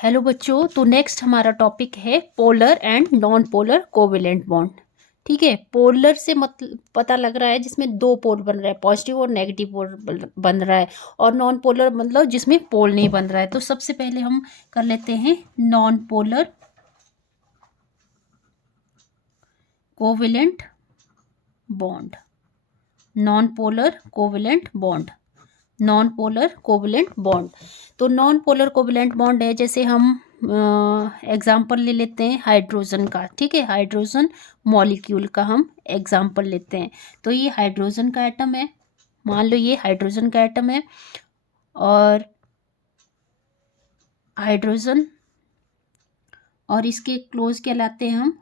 Hello बच्चों, तो next हमारा टॉपिक है polar and non polar covalent bond. ठीक है, पोलर से मतलब पता लग रहा है जिसमें दो पोल बन रहा है, पॉजिटिव और नेगेटिव पोल बन रहा है। और नॉन पोलर मतलब जिसमें पोल नहीं बन रहा है। तो सबसे पहले हम कर लेते हैं non polar covalent bond. Non polar covalent bond, non polar covalent bond. तो नॉन पोलर कोवेलेंट बॉन्ड है, जैसे हम एग्जाम्पल ले लेते हैं हाइड्रोजन का। ठीक है, हाइड्रोजन मॉलिक्यूल का हम एग्जाम्पल लेते हैं। तो ये हाइड्रोजन का एटम है, मान लो ये हाइड्रोजन का एटम है। और हाइड्रोजन और इसके क्लोज कहलाते हैं हम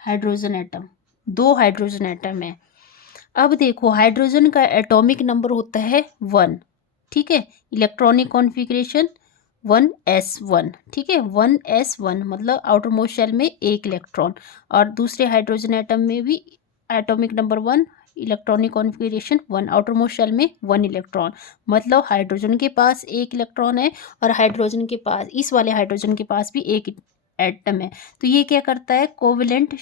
हाइड्रोजन एटम। दो हाइड्रोजन एटम है। अब देखो, हाइड्रोजन का एटॉमिक नंबर होता है 1। ठीक है, इलेक्ट्रॉनिक कॉन्फ़िगरेशन 1s1। ठीक है, 1s1 मतलब आउटर मोस्ट शेल में एक इलेक्ट्रॉन। और दूसरे हाइड्रोजन एटम में भी atomic number 1, electronic configuration 1, outermost shell में 1 इलेक्ट्रॉन। मतलब हाइड्रोजन के पास एक इलेक्ट्रॉन है और हाइड्रोजन के पास, इस वाले हाइड्रोजन के पास भी एक एटम है। तो ये क्या करता है, कोवेलेंट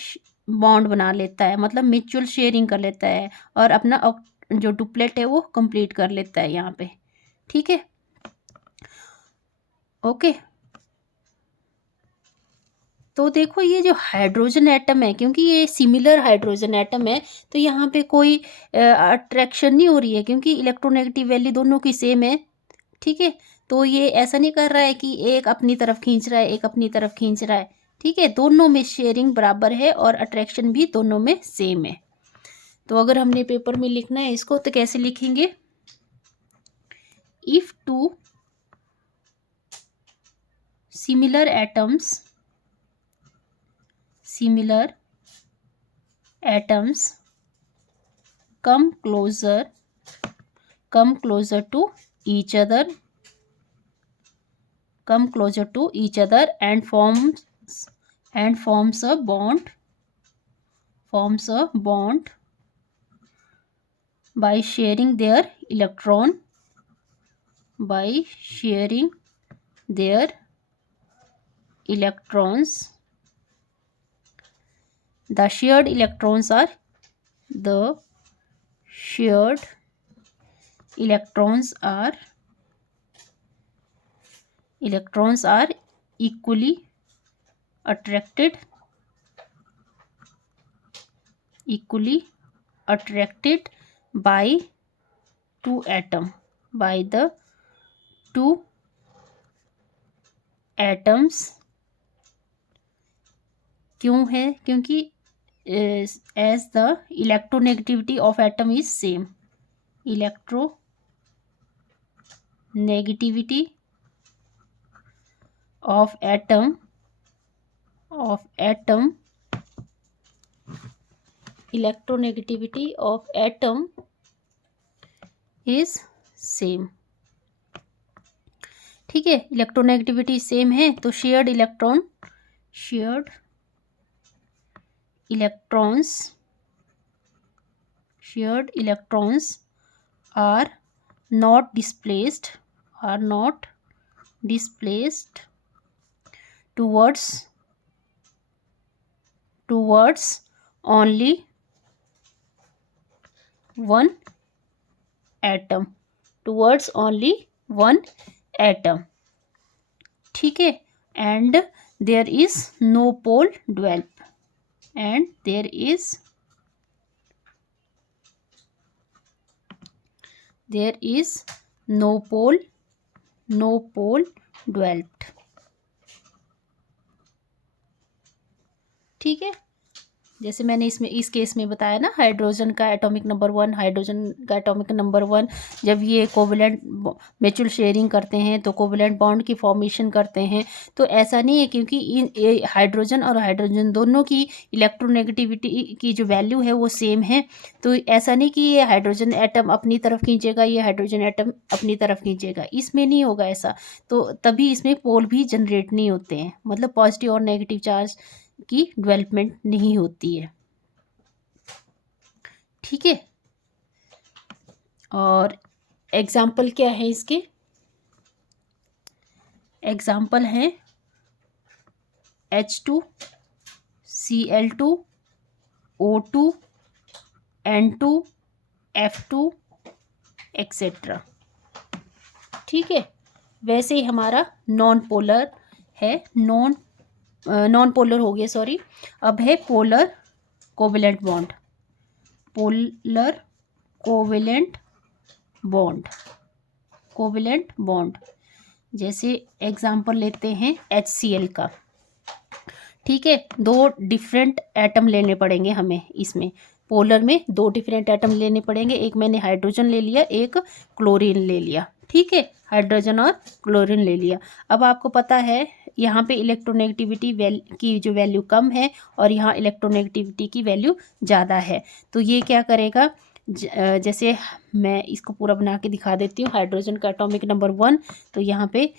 बॉन्ड बना लेता है, मतलब म्यूचुअल शेयरिंग कर लेता है और अपना जो डुप्लेट है वो कंप्लीट कर लेता है यहाँ पे। ठीक है, ओके। तो देखो, ये जो हाइड्रोजन एटम है, क्योंकि ये सिमिलर हाइड्रोजन एटम है, तो यहाँ पे कोई अट्रैक्शन नहीं हो रही है, क्योंकि इलेक्ट्रोनेगेटिव वैल्यू दोनों की सेम है। ठीक है, तो ये ऐसा नहीं कर रहा है कि एक अपनी तरफ खींच रहा है, एक अपनी तरफ खींच रहा है। ठीक है, दोनों में शेयरिंग बराबर है और अट्रैक्शन भी दोनों में सेम है। तो अगर हमने पेपर में लिखना है इसको, तो कैसे लिखेंगे? If two similar atoms come closer to each other and forms a bond by sharing their electrons. The shared electrons are equally attracted by the two atoms. क्यों है? क्योंकि as the electronegativity of atom is same. Electronegativity of atom is same. ठीक है, electronegativity same है, तो shared electrons are not displaced towards only one atom. ठीक है, and there is no pole develop. No pole developed. ठीक है, जैसे मैंने इस केस में बताया ना, हाइड्रोजन का एटॉमिक नंबर 1, जब ये कोवेलेंट म्यूचुअल शेयरिंग करते हैं तो कोवेलेंट बॉन्ड की फॉर्मेशन करते हैं। तो ऐसा नहीं है, क्योंकि हाइड्रोजन और हाइड्रोजन दोनों की इलेक्ट्रोनेगेटिविटी की जो वैल्यू है वो सेम है। तो ऐसा नहीं कि ये हाइड्रोजन एटम अपनी तरफ खींचेगा, ये हाइड्रोजन एटम अपनी तरफ खींचेगा, इसमें नहीं होगा ऐसा। तो तभी इसमें पोल भी जनरेट नहीं होते हैं, मतलब पॉजिटिव और नेगेटिव चार्ज की डेवलपमेंट नहीं होती है। ठीक है, और एग्जाम्पल क्या है इसके? एग्जाम्पल है H2, Cl2, O2, N2, F2 etcetera. ठीक है, वैसे ही हमारा नॉन पोलर है, नॉन पोलर हो गया, सॉरी। अब है polar covalent bond, polar covalent bond, covalent bond. जैसे एग्जांपल लेते हैं HCl का। ठीक है, दो डिफरेंट एटम लेने पड़ेंगे हमें इसमें, पोलर में दो डिफरेंट एटम लेने पड़ेंगे। एक मैंने हाइड्रोजन ले लिया, एक क्लोरीन ले लिया। ठीक है, हाइड्रोजन और क्लोरीन ले लिया। अब आपको पता है यहाँ पे इलेक्ट्रोनेगेटिविटी की जो वैल्यू कम है और यहाँ इलेक्ट्रोनेगेटिविटी की वैल्यू ज़्यादा है। तो ये क्या करेगा, जैसे मैं इसको पूरा बना के दिखा देती हूँ। हाइड्रोजन का एटॉमिक नंबर 1, तो यहाँ पे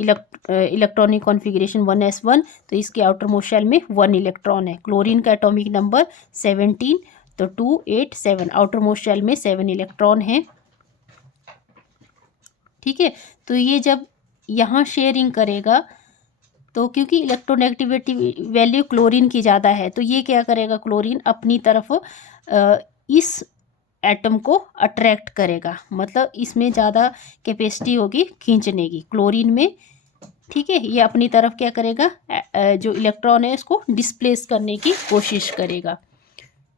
इलेक्ट्रॉनिक कॉन्फ़िगरेशन 1s1, तो इसके आउटर मोस्ट शेल में 1 इलेक्ट्रॉन है। क्लोरीन का एटॉमिक नंबर 17, तो 2, 8, 7, आउटर मोस्ट शेल में 7 इलेक्ट्रॉन है। ठीक है, तो ये जब यहाँ शेयरिंग करेगा, तो क्योंकि इलेक्ट्रोनेगेटिविटी वैल्यू क्लोरीन की ज़्यादा है, तो ये क्या करेगा, क्लोरीन अपनी तरफ इस एटम को अट्रैक्ट करेगा, मतलब इसमें ज़्यादा कैपेसिटी होगी खींचने की क्लोरीन में। ठीक है, ये अपनी तरफ क्या करेगा, जो इलेक्ट्रॉन है उसको डिस्प्लेस करने की कोशिश करेगा।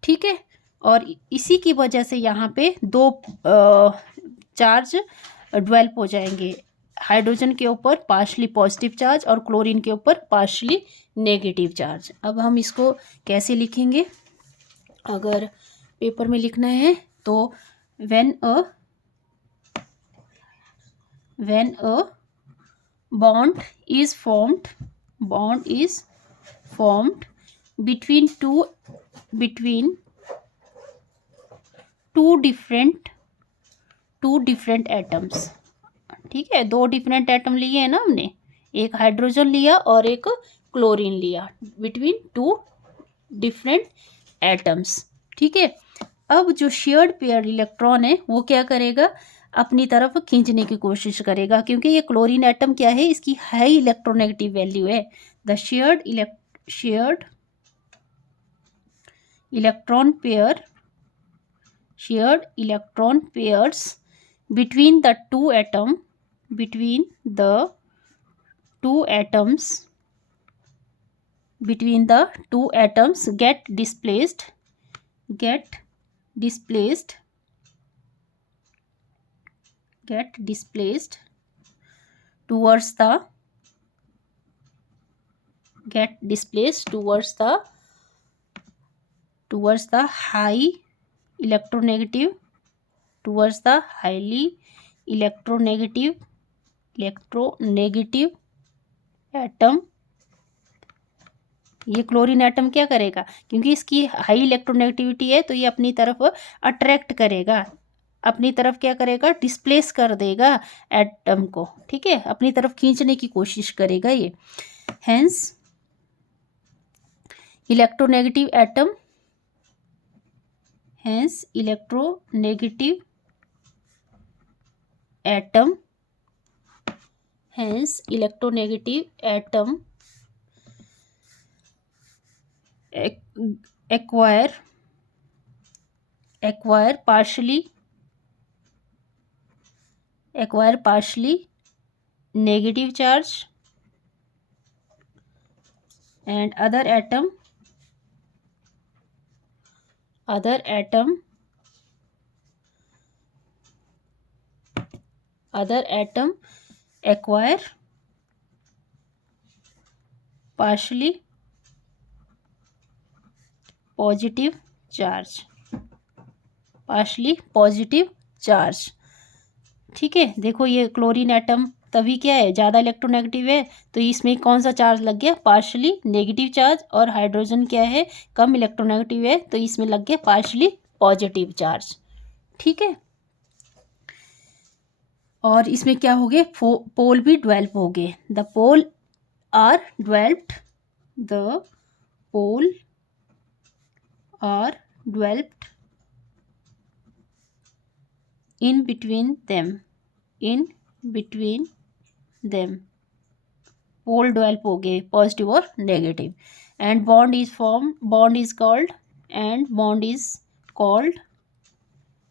ठीक है, और इसी की वजह से यहाँ पे दो चार्ज डेवलप हो जाएंगे, हाइड्रोजन के ऊपर पार्शली पॉजिटिव चार्ज और क्लोरीन के ऊपर पार्शली नेगेटिव चार्ज। अब हम इसको कैसे लिखेंगे, अगर पेपर में लिखना है तो when a bond is formed between two different atoms। ठीक है, दो डिफरेंट एटम लिए हैं ना हमने, एक हाइड्रोजन लिया और एक क्लोरीन लिया, बिटवीन टू डिफरेंट एटम्स। ठीक है, अब जो शेयर्ड पेयर इलेक्ट्रॉन है वो क्या करेगा, अपनी तरफ खींचने की कोशिश करेगा, क्योंकि ये क्लोरीन एटम क्या है, इसकी हाई इलेक्ट्रोनेगेटिव वैल्यू है। The shared electron pairs between the two atoms get displaced towards the highly electronegative atom. ये क्लोरीन एटम क्या करेगा, क्योंकि इसकी हाई इलेक्ट्रोनेगेटिविटी है, तो ये अपनी तरफ अट्रैक्ट करेगा, अपनी तरफ क्या करेगा, डिस्प्लेस कर देगा एटम को। ठीक है, अपनी तरफ खींचने की कोशिश करेगा ये। Hence electronegative atom acquire partially negative charge, and other atom acquire partially positive charge। ठीक है, देखो ये क्लोरीन एटम तभी क्या है, ज़्यादा इलेक्ट्रोनेगेटिव है, तो इसमें कौन सा चार्ज लग गया, पार्शली नेगेटिव चार्ज, और हाइड्रोजन क्या है, कम इलेक्ट्रोनेगेटिव है, तो इसमें लग गया पार्शली पॉजिटिव चार्ज। ठीक है, और इसमें क्या हो गए, पोल भी डेवलप हो गए। The pole are developed in between them pole develop हो गए पॉजिटिव और negative, and bond is called,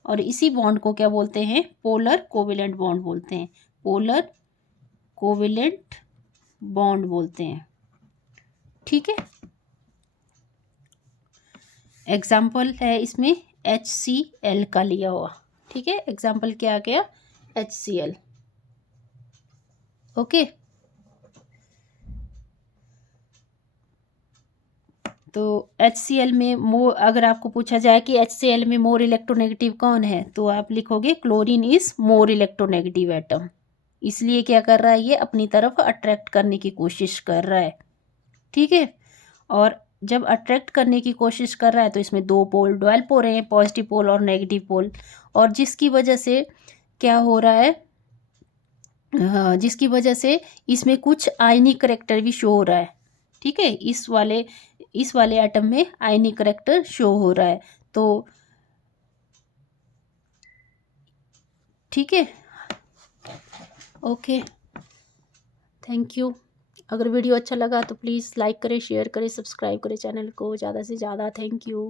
और इसी बॉन्ड को क्या बोलते हैं, पोलर कोवेलेंट बॉन्ड बोलते हैं, पोलर कोवेलेंट बॉन्ड बोलते हैं। ठीक है, एग्जाम्पल है इसमें HCl का लिया हुआ। ठीक है, एग्जाम्पल क्या आ गया, HCl। ओके, तो HCl में अगर आपको पूछा जाए कि HCl में मोर इलेक्ट्रोनेगेटिव कौन है, तो आप लिखोगे chlorine is more electronegative atom. इसलिए क्या कर रहा है, ये अपनी तरफ अट्रैक्ट करने की कोशिश कर रहा है। ठीक है, और जब अट्रैक्ट करने की कोशिश कर रहा है तो इसमें दो पोल डेवलप हो रहे हैं, पॉजिटिव पोल और नेगेटिव पोल, और जिसकी वजह से क्या हो रहा है, जिसकी वजह से इसमें कुछ आयनिक करैक्टर भी शो हो रहा है। ठीक है, इस वाले एटम में आयनिक करैक्टर शो हो रहा है। तो ठीक है, ओके, थैंक यू। अगर वीडियो अच्छा लगा तो प्लीज़ लाइक करें, शेयर करें, सब्सक्राइब करें चैनल को ज़्यादा से ज़्यादा। Thank you.